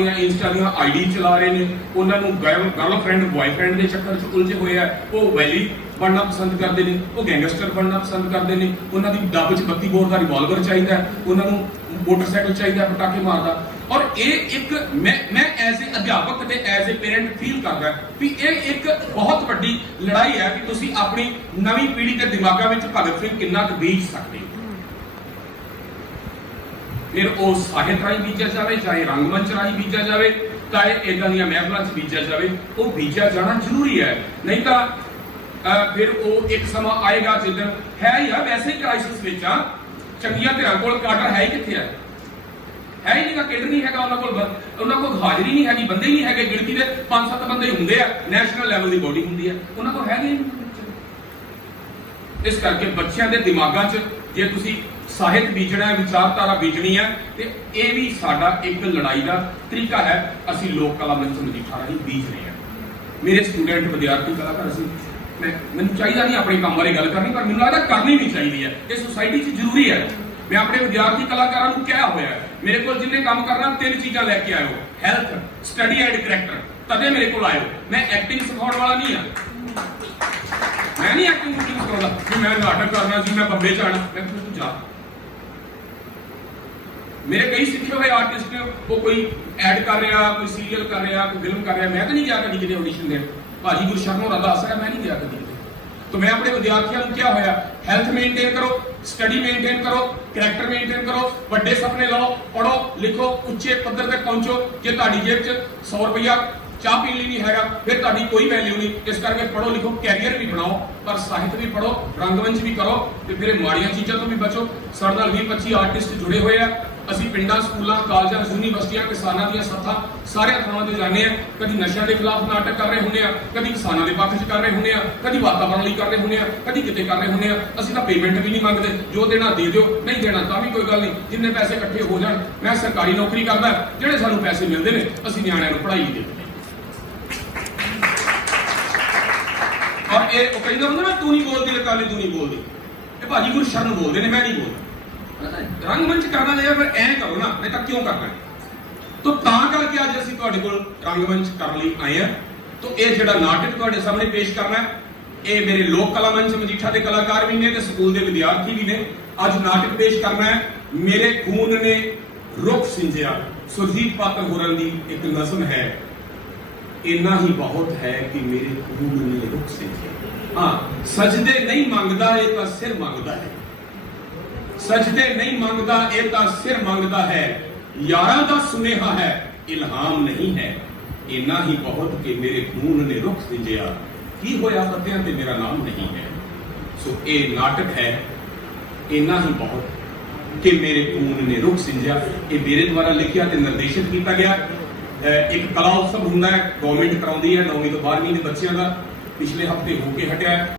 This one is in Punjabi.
ਆਪਣੀਆਂ ਇੰਸਟਾ ਦੀਆਂ ਆਈਡੀ ਚਲਾ ਰਹੇ ਨੇ। ਉਹਨਾਂ ਨੂੰ ਗਰਲਫ੍ਰੈਂਡ ਬॉयਫ੍ਰੈਂਡ ਦੇ ਚੱਕਰ 'ਚ ਉਲਝੇ ਹੋਏ ਆ। ਉਹ ਵੈਲੀ ਬਣਨਾ ਪਸੰਦ ਕਰਦੇ ਨੇ, ਉਹ ਗੈਂਗਸਟਰ ਬਣਨਾ ਪਸੰਦ ਕਰਦੇ ਨੇ। ਉਹਨਾਂ ਦੀ ਡੱਬ 'ਚ 32 ਬੋਰ ਦਾ ਰਿਵਾਲਵਰ ਚਾਹੀਦਾ ਉਹਨਾਂ ਨੂੰ ਮੋਟਰਸਾਈਕਲ ਚਾਹੀਦਾ ਪਟਾਕੇ ਮਾਰਦਾ। ਔਰ ਇਹ ਇੱਕ ਮੈਂ ਮੈਂ ਐਜ਼ ਅ ਅਧਿਆਪਕ ਤੇ ਐਜ਼ ਅ ਪੇਰੈਂਟ ਫੀਲ ਕਰਦਾ ਵੀ ਇਹ ਇੱਕ ਬਹੁਤ ਵੱਡੀ ਲੜਾਈ ਹੈ ਕਿ ਤੁਸੀਂ ਆਪਣੀ ਨਵੀਂ ਪੀੜ੍ਹੀ ਦੇ ਦਿਮਾਗਾਂ ਵਿੱਚ ਭਗਤ ਸਿੰਘ ਕਿੰਨਾ ਕੁ ਬੀਜ ਸਕਦੇ ਹੋ। ਫਿਰ ਉਹ ਸਾਹਿਤ ਰਾਹੀਂ ਬੀਜਿਆ ਜਾਵੇ, ਚਾਹੇ ਰੰਗਮੰਚ ਰਾਹੀਂ ਬੀਜਿਆ ਜਾਵੇ, ਚਾਹੇ ਇਦਾਂ ਦੀਆਂ ਮਹਿਫਲਾਂ 'ਚ ਬੀਜਿਆ ਜਾਵੇ, ਉਹ ਬੀਜਿਆ ਜਾਣਾ ਜ਼ਰੂਰੀ ਹੈ। ਨਹੀਂ ਤਾਂ ਫਿਰ ਉਹ ਇੱਕ ਸਮਾਂ ਆਏਗਾ ਜਿੱਦਣ ਹੈ ਹੀ ਆ, ਵੈਸੇ ਹੀ ਕ੍ਰਾਈਸਿਸ ਵਿੱਚ ਆ। ਚੰਗੀਆਂ ਧਿਰਾਂ ਕੋਲ ਕਾਟਰ ਹੈ ਹੀ ਕਿੱਥੇ ਆ? ਹੈ ਹੀ ਨਹੀਂਗਾ ਕੇਡਰ ਨਹੀਂ ਹੈਗਾ ਉਹਨਾਂ ਕੋਲ ਉਹਨਾਂ ਕੋਲ ਹਾਜ਼ਰੀ ਨਹੀਂ ਹੈਗੀ, ਬੰਦੇ ਹੀ ਨਹੀਂ ਹੈਗੇ ਗਿਣਤੀ ਦੇ। 5-7 ਬੰਦੇ ਹੁੰਦੇ ਆ ਨੈਸ਼ਨਲ ਲੈਵਲ ਦੀ ਬੋਡੀ ਹੁੰਦੀ ਆ। ਉਹਨਾਂ ਕੋਲ ਹੈਗੇ ਨਹੀਂ ਇਸ ਕਰਕੇ ਬੱਚਿਆਂ ਦੇ ਦਿਮਾਗਾਂ 'ਚ ਜੇ ਤੁਸੀਂ ਸਾਹਿਤ ਬੀਜਣਾ ਹੈ, ਵਿਚਾਰਧਾਰਾ ਬੀਜਣੀ ਹੈ ਤੇ ਇਹ ਵੀ ਸਾਡਾ ਇੱਕ ਲੜਾਈ ਦਾ ਤਰੀਕਾ ਹੈ। ਅਸੀਂ ਲੋਕ ਕਲਾ ਮੰਚ ਮਜੀਠਾ ਰਾਹੀਂ ਬੀਜ ਰਹੇ ਹਾਂ। ਮੇਰੇ ਸਟੂਡੈਂਟ ਵਿਦਿਆਰਥੀ, ਕਲਾਕਾਰ, ਅਸੀਂ ਮੈਂ ਮੈਨੂੰ ਚਾਹੀਦਾ ਨਹੀਂ ਆਪਣੇ ਕੰਮ ਬਾਰੇ ਗੱਲ ਕਰਨੀ, ਪਰ ਮੈਨੂੰ ਲੱਗਦਾ ਕਰਨੀ ਵੀ ਚਾਹੀਦੀ ਹੈ। ਇਹ ਸੁਸਾਇਟੀ 'ਚ ਜ਼ਰੂਰੀ ਹੈ। ਮੈਂ ਆਪਣੇ ਵਿਦਿਆਰਥੀ, ਕਲਾਕਾਰਾਂ ਨੂੰ ਕਿਹਾ ਹੋਇਆ ਹੈ, ਮੇਰੇ ਕੋਲ ਜਿੰਨੇ ਕੰਮ ਕਰਨਾ, ਤਿੰਨ ਚੀਜ਼ਾਂ ਲੈ ਕੇ ਆਇਓ। ਹੈਲਥ ਸਟੱਡੀ ਐਂਡ ਕਰੈਕਟਰ ਤਦੇ ਮੇਰੇ ਕੋਲ ਆਇਓ। ਮੈਂ ਐਕਟਿੰਗ ਸਿਖਾਉਣ ਵਾਲਾ ਨਹੀਂ ਆ ਮੈਂ ਨਹੀਂ ਐਕਟਿੰਗ ਕੁਕਿੰਗ ਸਿਖਾਉਂਦਾ। ਮੈਂ ਨਾਟਕ ਕਰਨਾ ਸੀ, ਮੈਂ ਬੰਬੇ ਜਾਣਾ ਮੈਂ ਤੂੰ ਜਾ। ਮੇਰੇ ਕਈ ਸਿੱਖੇ ਹੋਏ ਆਰਟਿਸਟ ਉਹ ਕੋਈ ਐਡ ਕਰ ਰਿਹਾ, ਕੋਈ ਸੀਰੀਅਲ ਕਰ ਰਿਹਾ, ਕੋਈ ਫਿਲਮ ਕਰ ਰਿਹਾ, ਮੈਂ ਤਾਂ ਨਹੀਂ ਗਿਆ ਕਦੀ ਕਿਤੇ ਆਡੀਸ਼ਨ ਦੇਣ। ਭਾਜੀ ਗੁਰਸ਼ਰਨ ਹੋਰਾਂ ਦਾ ਅਸਰ ਹੈ, ਮੈਂ ਨਹੀਂ ਗਿਆ ਕਦੀ ਤਾਂ ਮੈਂ ਆਪਣੇ ਵਿਦਿਆਰਥੀਆਂ ਨੂੰ ਕਿਹਾ ਹੋਇਆ ਹੈਲਥ ਮੇਨਟੇਨ ਕਰੋ ਸਟੱਡੀ ਮੇਨਟੇਨ ਕਰੋ ਕਰੈਕਟਰ ਮੇਨਟੇਨ ਕਰੋ, ਵੱਡੇ ਸੁਪਨੇ ਲਓ ਪੜੋ ਲਿਖੋ, ਉੱਚੇ ਪੱਧਰ ਤੇ ਪਹੁੰਚੋ, ਜੇ ਤੁਹਾਡੀ ਜੇਬ 'ਚ 100 ਰੁਪਇਆ ਚਾਹ ਪੀਣ ਲਈ ਨਹੀਂ ਹੈਗਾ, ਫਿਰ ਤੁਹਾਡੀ ਕੋਈ ਵੈਲਿਊ ਨਹੀਂ। ਇਸ ਕਰਕੇ ਪੜੋ ਲਿਖੋ ਕੈਰੀਅਰ ਵੀ ਬਣਾਓ, ਪਰ ਸਾਹਿਤ ਵੀ ਪੜੋ ਰੰਗਮੰਚ ਵੀ ਕਰੋ ਤੇ ਫਿਰ ਮਾੜੀਆਂ ਚੀਜ਼ਾਂ ਤੋਂ ਵੀ ਬਚੋ। ਸਾਡੇ ਨਾਲ 20 25 ਆਰਟਿਸਟ ਜੁੜੇ ਹੋਏ ਆ। ਅਸੀਂ ਪਿੰਡਾਂ, ਸਕੂਲਾਂ, ਕਾਲਜਾਂ, ਯੂਨੀਵਰਸਿਟੀਆਂ, ਕਿਸਾਨਾਂ ਦੀਆਂ ਸੱਥਾਂ ਸਾਰਿਆਂ ਥਾਵਾਂ ਤੇ ਜਾਂਦੇ ਆ। ਕਦੀ ਨਸ਼ਿਆਂ ਦੇ ਖਿਲਾਫ ਨਾਟਕ ਕਰ ਰਹੇ ਹੁੰਦੇ ਆ, ਕਦੀ ਕਿਸਾਨਾਂ ਦੇ ਪੱਖ 'ਚ ਕਰ ਰਹੇ ਹੁੰਦੇ ਆ, ਕਦੀ ਵਾਤਾਵਰਣ ਲਈ ਕਰ ਰਹੇ ਹੁੰਦੇ ਆ, ਕਦੀ ਕਿਤੇ ਕਰ ਰਹੇ ਹੁੰਦੇ ਆ। ਅਸੀਂ ਤਾਂ ਪੇਮੈਂਟ ਵੀ ਨਹੀਂ ਮੰਗਦੇ। ਜੋ ਦੇਣਾ ਦੇ ਦਿਓ, ਨਹੀਂ ਦੇਣਾ ਤਾਂ ਵੀ ਕੋਈ ਗੱਲ ਨਹੀਂ। ਜਿੰਨੇ ਪੈਸੇ ਇਕੱਠੇ ਹੋ ਜਾਣ, ਮੈਂ ਸਰਕਾਰੀ ਨੌਕਰੀ ਕਰਦਾ, ਜਿਹੜੇ ਸਾਨੂੰ ਪੈਸੇ ਮਿਲਦੇ ਨੇ, ਅਸੀਂ ਨਿਆਣਿਆਂ ਨੂੰ ਪੜ੍ਹਾਈ ਦੇ ਔਰ ਇਹ ਉਹ ਕਹਿੰਦਾ ਹੁੰਦਾ ਨਾ, ਤੂੰ ਨਹੀਂ ਬੋਲਦੀ ਰਕਾਲੀ ਤੂੰ ਨਹੀਂ ਬੋਲਦੀ। ਇਹ ਭਾਜੀ ਗੁਰੂ ਸ਼ਰਨ ਬੋਲਦੇ ਨੇ, ਮੈਂ ਨਹੀਂ ਬੋਲਦਾ। ਰੰਗਮੰਚ ਕਰਨਾ ਚਾਹੀਦਾ ਪਰ ਐਂ ਕਰੋ ਨਾ ਨਹੀਂ ਤਾਂ ਕਿਉਂ ਕਰਨਾ? ਤੋ ਤਾਂ ਕਰਕੇ ਅੱਜ ਅਸੀਂ ਤੁਹਾਡੇ ਕੋਲ ਰੰਗਮੰਚ ਕਰਨ ਲਈ ਆਏ ਆ ਤੋ ਇਹ ਜਿਹੜਾ ਨਾਟਕ ਤੁਹਾਡੇ ਸਾਹਮਣੇ ਪੇਸ਼ ਕਰਨਾ ਇਹ ਮੇਰੇ ਲੋਕ ਕਲਾ ਮੰਚ, ਮਜੀਠਾ ਦੇ ਕਲਾਕਾਰ ਵੀ ਨੇ ਤੇ ਸਕੂਲ ਦੇ ਵਿਦਿਆਰਥੀ ਵੀ ਨੇ। ਅੱਜ ਨਾਟਕ ਪੇਸ਼ ਕਰਨਾ ਹੈ। ਮੇਰੇ ਖੂਨ ਨੇ ਰੁੱਖ ਸਿੰਜਿਆ। ਸੁਰਜੀਤ ਪਾਤਰ ਹੋਰਾਂ ਦੀ ਇੱਕ ਨਜ਼ਮ ਹੈ। ਇੰਨਾ ਹੀ ਬਹੁਤ ਹੈ ਕਿ ਮੇਰੇ ਖੂਨ ਨੇ ਰੁੱਖ ਸਿੰਜਿਆ ਹਾਂ, ਸਜਦੇ ਨਹੀਂ ਮੰਗਦਾ ਇਹ ਤਾਂ ਸਿਰ ਮੰਗਦਾ ਹੈ। ਸਜਦੇ ਨਹੀਂ ਮੰਗਦਾ ਇਹ ਤਾਂ ਸਿਰ ਮੰਗਦਾ ਹੈ। ਯਾਰਾਂ ਦਾ ਸੁਨੇਹਾ ਹੈ, ਇਲਹਾਮ ਨਹੀਂ ਹੈ। ਇੰਨਾ ਹੀ ਬਹੁਤ ਕਿ ਮੇਰੇ ਖੂਨ ਨੇ ਰੁੱਖ ਸਿੰਜਿਆ। ਕੀ ਹੋਇਆ ਪੱਤਿਆਂ ਤੇ ਮੇਰਾ ਨਾਮ ਨਹੀਂ ਹੈ। ਸੋ ਇਹ ਨਾਟਕ ਹੈ। ਇੰਨਾ ਹੀ ਬਹੁਤ ਕਿ ਮੇਰੇ ਖੂਨ ਨੇ ਰੁੱਖ ਸਿੰਜਿਆ। ਇਹ ਮੇਰੇ ਦੁਆਰਾ ਲਿਖਿਆ ਤੇ ਨਿਰਦੇਸ਼ਿਤ ਕੀਤਾ ਗਿਆ। ਇੱਕ ਕਲਾ ਉਤਸਵ ਹੁੰਦਾ ਹੈ ਗਵਰਨਮੈਂਟ ਕਰਾਉਂਦੀ ਹੈ 9ਵੀਂ ਤੋਂ 12ਵੀਂ ਦੇ ਬੱਚਿਆਂ ਦਾ ਪਿਛਲੇ ਹਫ਼ਤੇ ਹੋ ਕੇ ਹਟਿਆ